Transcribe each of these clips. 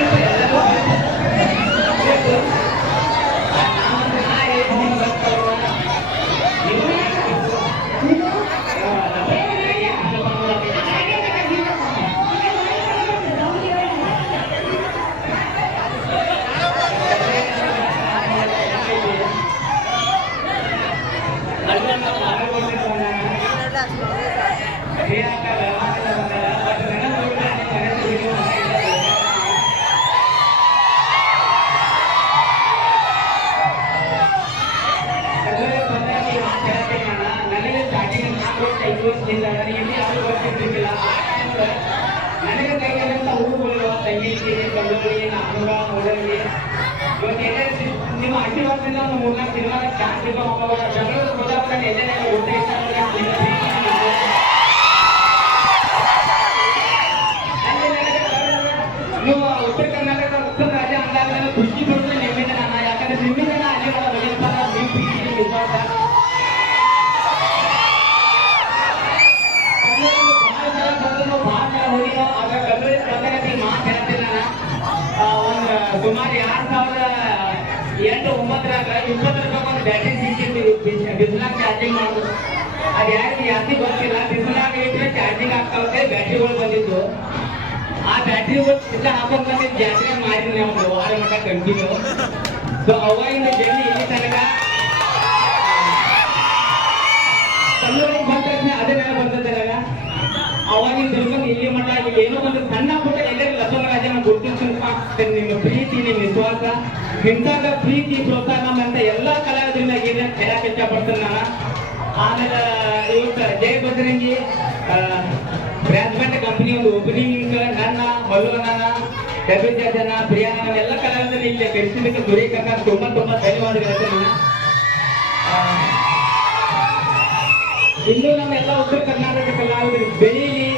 ನನಗೆ ಆಶೀರ್ವಾದದಿಂದ ಒಂದು ಮೂರ್ನಾಲ್ಕು ಸಿನಿಮಾ ಚಾನ್ಸ್ ಸಿಗೋ ಬೆಂಗಳೂರು ಕೋಲಾಪುರ ಎಲ್ಲೇ ಊಟ ನೀವು ಉತ್ತರ ಕರ್ನಾಟಕ ಉತ್ತರ ರಾಜ್ಯ ಅಂದಾಗ ನಾನು ಖುಷಿ ಪಡುವುದು ನಿಮ್ಮಿಂದ ನಾನು ಯಾಕಂದ್ರೆ ನಿಮ್ಮಿಂದ ನಾನು ಅಲ್ಲಿ ಬರೋದಿಲ್ಲ ನಿಮ್ಮ ಪ್ರೀತಿ ನಿಮ್ಮ ವಿಶ್ವಾಸ ಕನ್ನಡಿಗರು ಬಹಳ ಜನ ಬಂದ್ರು, ಬಹಳ ಜನ ಹೋಗಿರೋ, ಆಗ ಕನ್ನಡ ಕನ್ನಡತಿ ಮಾತು ಹೇಳ್ತೀನಿ ನಾನು. ಆ, ಒಂದು ಸುಮಾರು ಎರಡ್ ಸಾವಿರದ ಎಂಟು ಒಂಬತ್ತರಾಗ ಇಪ್ಪತ್ತು ರೂಪಾಯಿ ಒಂದು ಬ್ಯಾಟ್ರಿ ಸಿಕ್ಕಿತ್ತು ಬಿಸಿಲಾಗ ಚಾರ್ಜಿಂಗ್ ಮಾಡೋದು. ಅದು ಯಾರಿಗೆ ಜಾಸ್ತಿ ಗೊತ್ತಿಲ್ಲ. ಬಿಸಿಲಾಗ ಇಟ್ಟರೆ ಚಾರ್ಜಿಂಗ್ ಆಗ್ತಾವೆ ಬ್ಯಾಟ್ರಿಗಳು ಬಂದಿದ್ದು. ಆ ಬ್ಯಾಟ್ರಿಗಳು ಚಿಕ್ಕ ಹಾಕೊಂಡ್ ಬಂದಿದ್ದು ಜಾತ್ರೆ ಮಾಡಿದ್ವಿ ನಾವು ವಾರ ಮಟ್ಟ ಕಂಟಿನ್ಯೂ ಸೊ ಅವಾಗಿಂದ ಜರ್ನಿ ಇಲ್ಲಿ ತನಕ. ಕಲ್ಲೂರಿಗೆ ಬಂದ ತಕ್ಷಣ ಅದೇ ನೆಲ ತನಕ. ಅವಾಗಿನ ತಿಳ್ಕೊಂಡು ಇಲ್ಲಿ ಮಟ್ಟ ಇಲ್ಲಿ ಏನೋ ಒಂದು ಸಣ್ಣ ಪುಟ್ಟ ಇಂಥಾಗ ಪ್ರೀತಿ ಪ್ರೋತ್ಸಾಹ ಅಂತ ಎಲ್ಲಾ ಕಲಾವಿದರಿಂದ ಏನೇನು ಹೇಳಕ್ ಇಷ್ಟಪಡ್ತೇನೆ ನಾನು. ಆಮೇಲೆ ಇವತ್ತು ಜಯ ಬದ್ರಂಗಿ ರಾಜಮಂಡ್ರಿ ಕಂಪನಿ ಒಂದು ಓಪನಿಂಗ್ ನನ್ನ ಮಲ್ಲುವನ ರವಿ ಜನ ಪ್ರಿಯಾನ ಎಲ್ಲ ಕಲಾವಿದರು ಇಲ್ಲಿ ಕಳಿಸಿದ್ದಕ್ಕೆ ಗುರಿ ಕಕ್ಕ ತುಂಬಾ ತುಂಬ ಧನ್ಯವಾದಗಳು ಇನ್ನು ನಮ್ಮ ಎಲ್ಲ ಉತ್ತರ ಕರ್ನಾಟಕ ಕಲಾವಿದರು ಬೆಳೀಲಿ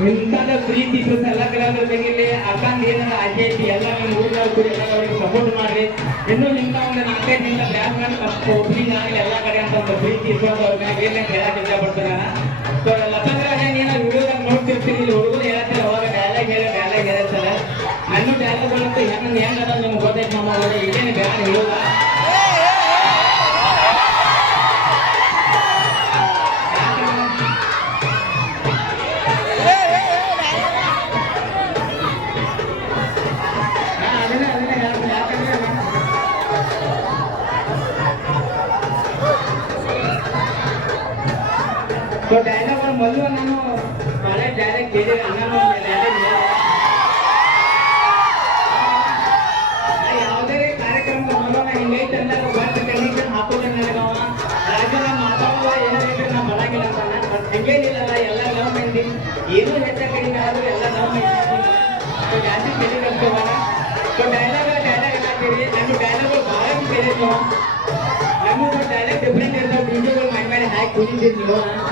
ಇಂಥದ ಪ್ರೀತಿ ಎಲ್ಲ ಕಲಾವಿದರು ಬೆಳೀಲಿ ಅಕ್ಕಂದ ಏನಾರ ಆಸೆ ಐತಿ? ಎಲ್ಲ ನಿಮ್ಮ ಊರಿನವ್ರು ಕೂಡ ಎಲ್ಲ ಅವ್ರಿಗೆ ಸಪೋರ್ಟ್ ಮಾಡ್ರಿ. ಇನ್ನು ನಿಮ್ಮ ಒಂದು ನಾಲ್ಕೈದು ದಿನ ಬ್ಯಾಗ್ ಮಾಡಿ ಎಲ್ಲಾ ಆಗಲಿ ಎಲ್ಲ ಕಡೆ ಅಂತ ಪ್ರೀತಿ ಇಸ್ಕೊಂಡು ಅವ್ರ ಏನೇ ಹೇಳಕ್ ಸೊ ಡೈಲಾಗ್ ಮೊದಲು ನಾನು ಹಳೆ ಡೈಲಾಗ್ ಕೇಳಿ ಡೈಲಾಗ್ ಯಾವುದೇ ಕಾರ್ಯಕ್ರಮ ಬರೋಣ ಹಿಂಗೈತೆ ಅಂದಾಗ ಬಟ್ ಕಂಡೀಷನ್ ಅವ ನನಗವ ರಾಜನ ಮಾತಾಡುವ ಏನಾದ್ರೆ ನಾ ಬರಂಗಿಲ್ಲ ಅಂತಾನೆ ಬಟ್ ಹಂಗೇನಿಲ್ಲಲ್ಲ ಎಲ್ಲ ಲವ್ ಮಂದಿ ಏನೂ ಹೆಚ್ಚ ಕಡಿಮೆ ಆದ್ರೂ ಎಲ್ಲ ಲವ್ ಸೊ ಜಾಸ್ತಿ ಕೇಳಿದಂತವಲ್ಲ ಸೊ ಡೈಲಾಗ್ ಡೈಲಾಗ್ ಏನಾಗ್ತೀರಿ ನನ್ನ ಡೈಲಾಗ್ಗಳು ಭಾಳ ಕೇಳಿದ್ವು ನಮ್ಮ ಡೈಲಾಗ್ ಡಿಫ್ರೆಂಟ್ ಇರ್ತಾವೆ ವಿಡಿಯೋಗಳು ಹಾಕಿ ಕುಡಿತೀರಿ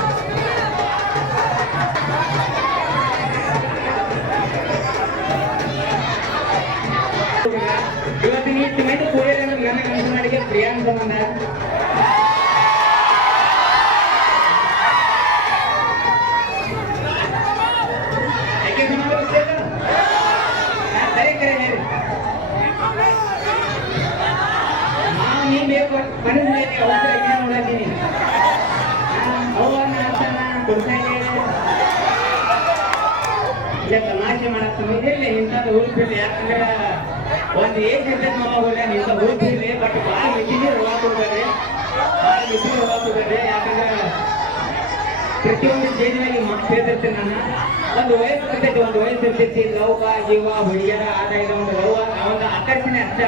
ತಮಾಷೆ ಮಾಡತ್ತೀನಿ ಇರ್ಲಿ ಇಂಥದ್ದು ಹುಡುಕಿರ್ಲಿ ಯಾಕಂದ್ರೆ ಒಂದು ಏಜ್ ಇರ್ತೈತೆ ನಮ್ಮ ಹೋಗ್ಲಿ ಇಂಥ ಬಟ್ ಭಾಳ ರೊಕ್ಕ ಕೊಡ್ಬೇಡ್ರಿ ಭಾಳ ಮಿತಿ ರೊಕ್ಕ ಕೊಡ್ಬೇಡ್ರಿ ಯಾಕಂದ್ರೆ ಪ್ರತಿಯೊಂದು ಮಾತು ಹೇಳ್ತಿರ್ತೀನಿ ನಾನು ಒಂದು ವಯಸ್ಸು ಇರ್ತೈತಿ ಒಂದು ವಯಸ್ಸು ಇರ್ತೈತಿ ಲವ್ ಜೀವ ಹುಡುಗಿಯರ ಆದ ಇದು ಒಂದು ಲವ್ ಒಂದು ಆಕರ್ಷಣೆ ಅಷ್ಟೇ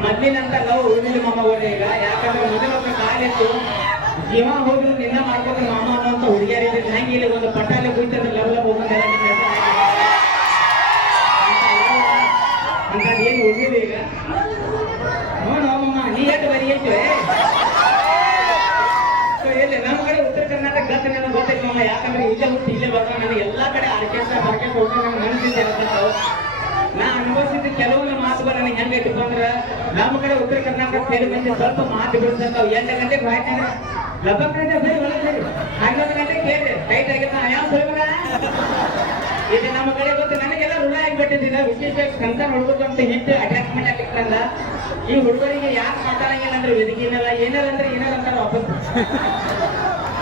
ಮೊದಲಿನಂತ ಲವ್ ಉಳಿದಿಲ್ಲ ಮಾಮ ಈಗ. ಯಾಕಂದ್ರೆ ಮೊದಲ ಒಂದು ಕಾಲಿತ್ತು ಜೀವ ಹೋದ್ರು ನಿನ್ನ ಮಾಡ್ಕೊಂಡು ಮಾಮ ಅನ್ನೋಂತ ಹುಡುಗಿಯರಿದ್ರೆ ನಂಗೆ ಇಲ್ಲಿ ಒಂದು ಪಟ್ಟಾಲೆ ಕುಯ್ತಂದ್ರೆ ಲವ್ ಲವ್ ಅಂತ ಏನು ಉಳಿದಿಲ್ಲ ಈಗ. ನೋಡು ಮಾಮ, ನೀ ಯಾಕೆ ಬರೀ ಎಲ್ಲಿ ನಮ್ಮ ಕಡೆ ಉತ್ತರ ಕರ್ನಾಟಕ ಗತ್ತ ನನಗೆ ಗೊತ್ತೈತೆ ಯಾಕಂದ್ರೆ ಇಲ್ಲೇ ಹುಟ್ಟಿ ಇಲ್ಲೇ ಎಲ್ಲಾ ಕಡೆ ಆರ್ಕೆಸ್ಟ್ರಾ ಬರ್ಕೆ ಹೋಗಿ ನನಗೆ ಮನಸ್ಸಿಂದ ಇರ್ತಾವ ನಾ ಅನುಭವಿಸಿದ ಕೆಲವೊಂದು ಮಾತುಗಳು ನನಗೆ ಹೆಂಗೈತಪ್ಪ ಅಂದ್ರೆ ನಮ್ಮ ಕಡೆ ಉತ್ತರ ಕರ್ನಾಟಕ ಸೇರಿ ಮಂದಿ ಸ್ವಲ್ಪ ಮಾತು ಬಿಡ್ತಾವ ಎಂಟು ಗಂಟೆಗೆ ಹೋಯ್ತಂದ್ರೆ ಲಬ್ಬಕ್ಕಂತೆ ಸರಿ ಒಳಗೆ ಸರಿ ಹನ್ನೊಂದು ಗಂಟೆ ಕೇಳಿ ಟೈಟ್ ಆಗಿಲ್ಲ ಯಾವ ಸುಳ್ಳ ಇದು ನಮ್ಮ ಕಡೆ ಗೊತ್ತು, ನನಗೆಲ್ಲ ಋಣ ಆಗಿಬಿಟ್ಟಿದ್ದಿಲ್ಲ ವಿಶೇಷ ಸಂತ ಹುಡುಗರು ಅಂತ ಹಿಟ್ಟು ಅಟ್ಯಾಚ್ಮೆಂಟ್ ಆಗಿತ್ತಂದ ಈ ಹುಡುಗರಿಗೆ ಯಾರು ಮಾತಾಡಂಗಿಲ್ಲ ಅಂದ್ರೆ ಎದುಗಿನಲ್ಲ ಏನಾರ ಅಂದ್ರೆ ಏನಾರ ಅಂತ ವಾಪಸ್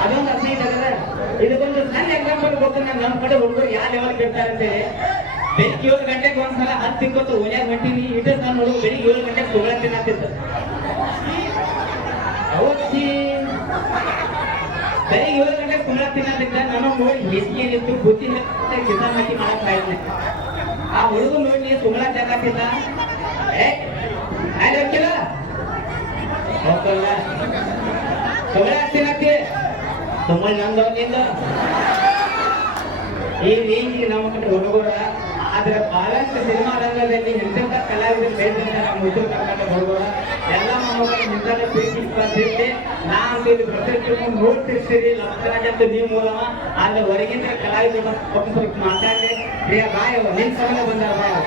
ಅದೊಂದು ಅರ್ಥ ಇದೆ ಇದಕ್ಕೊಂದು ನನ್ನ ಎಕ್ಸಾಂಪಲ್ ಗೊತ್ತು ನಾನು ನಮ್ಮ ಕಡೆ ಹುಡುಗರು ಯಾವ ಲೆವೆಲ್ ಕೇಳ್ತಾರೆ ಅಂತೇಳಿ ಬೆಳಿಗ್ಗೆ ಏಳು ಗಂಟೆಗೆ ಒಂದ್ಸಲ ಹತ್ತು ಇಪ್ಪತ್ತು ಓನ್ಯಾಗ ಹೊಂಟೀನಿ ಇಟ್ಟು ನಾನು ನೋಡು, ಬೆಳಿಗ್ಗೆ ಏಳು ಗಂಟೆಗೆ ಸುಗಳ ಆಗ್ತಿತ್ತು? ಅವತ್ತಿ ಬೆಳಿಗ್ಗೆ ಏಳು ಗಂಟೆಗೆ ಸುಗಳ ಅಂತಿದ್ದ ನಾನು ನೋಡಿ ನಿಂತು ಬುದ್ಧಿ ಕಿಸ ಹಾಕಿ ಮಾಡಕ್ ಆಯ್ತು ಆ ಹುಡುಗ ನೋಡಿ ಸುಗಳ ಜಾಗತ್ತಿಲ್ಲ ಏ ಅಲ್ಲಿ ಹೋಗಿಲ್ಲ ಹೋಗಲ್ಲ ಸುಗಳ ಹಾಕಿ ಸುಮ್ಮನೆ ನಿಂದು ಈ ರೀತಿ ನಮ್ಮ ಕಡೆ ಹುಡುಗರ ಆದ್ರೆ ಬಹಳಷ್ಟು ಸಿನಿಮಾ ರಂಗದಲ್ಲಿ ಎಂತೆಂಥ ಕಲಾವಿದರು ಬೇಕಂತ ನಮ್ಮ ಉತ್ತರ ಕರ್ನಾಟಕ ಹೋಗೋಣ ಎಲ್ಲ ಮೊಮ್ಮಕ್ಕಳು ನಿಂತಾಗ ಪ್ರೀತಿ ಸ್ಪರ್ಧಿಸಿ ನಾ ಅಂತ ಇಲ್ಲಿ ಬರ್ತಿರ್ಕೊಂಡು ನೋಡ್ತಿರ್ತೀರಿ ಲಕ್ಷರಾಜ್ ಅಂತ ನೀವು ಮೂಲವ. ಆದ್ರೆ ಹೊರಗಿಂದ ಕಲಾವಿದರು ಸ್ವಲ್ಪ ಮಾತಾಡಿ ಪ್ರಿಯ ಬಾಯ್ ನಿನ್ ಸಮಯ ಬಂದ ಬಾಯ್